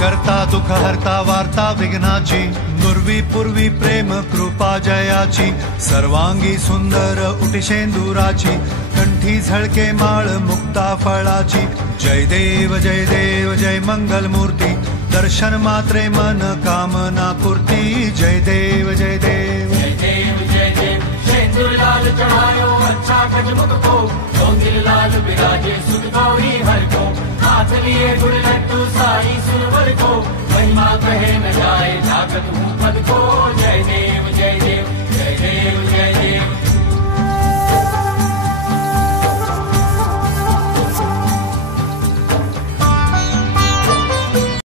करता दुःख हरता वार्ता विघ्नाची, नुरवी पूर्वी प्रेम कृपा जयाची, सर्वांगी सुंदर उटिशेंदुराची, कंठी झळके माळ मुक्ता फळाची। जय देव जय मंगल मूर्ती, दर्शन मात्रे मन कामना पूर्ती। जय देव जय देव शेंदूर लाल चढ़ायो अच्छा गजमुख को, गोंदिल लाल विराजे सुध गौरी हर को, हाथ लिए गुड़ लड्डू साई सुरवर को, महिमा कहे न जाए जागत हूँ पद को।